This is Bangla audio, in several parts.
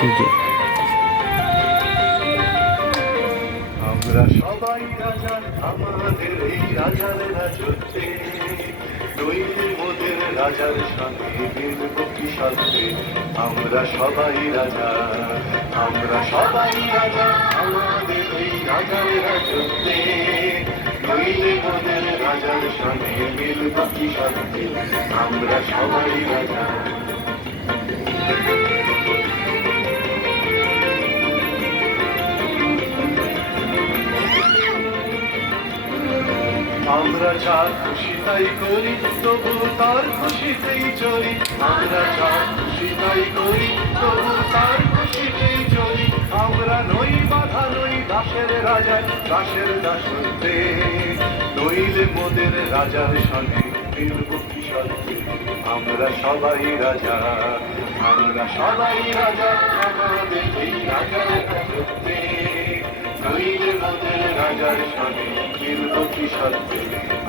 জি আমরা সবাই রাজা আমাদের এই রাজার রাজত্বে মোদের রাজার সঙ্গে মিলব কি সাথে আমরা সবাই রাজা, আমরা সবাই রাজা, আমাদের এই রাজার রাজত্বে মোদের রাজার সঙ্গে মিলব কি আমরা সবাই রাজা। আমরা যা খুশি তাই করি, তবু তার খুশিতেই চলি। আমরা যা খুশি তাই করি, তবু তার খুশিতেই চলি। আমরা নই বাধা, নই দাসের রাজা, দাসের দাসত্বে। নইলে মোদের রাজার সঙ্গে মিলব কি আমরা সবাই রাজা, আমরা সবাই রাজা, আমাদের এই রাজার নইলে মোদের রাজার সঙ্গে মিলব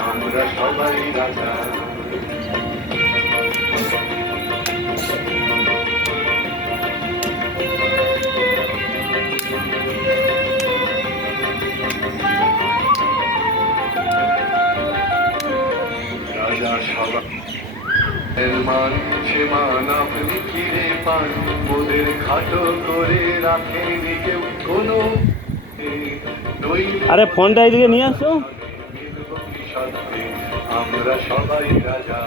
আমরা সবাই রাজা। মান সে মান আপনি ফিরে পান। ওদের খাটো করে রাখেনি কেউ কোনো আরে ফোনটা এদিকে নিয়ে আসো। আমরা সবাই রাজা,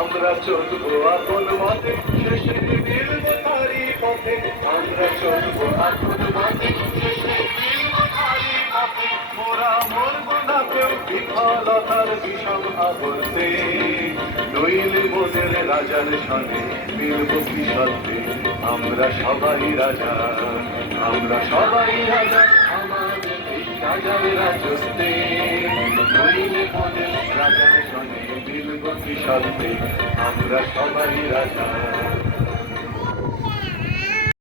আমরা চলবো আপন মতে আমরা আমরা সবাই রাজা, আমরা সবাই রাজা। আমরা সবাই রাজা।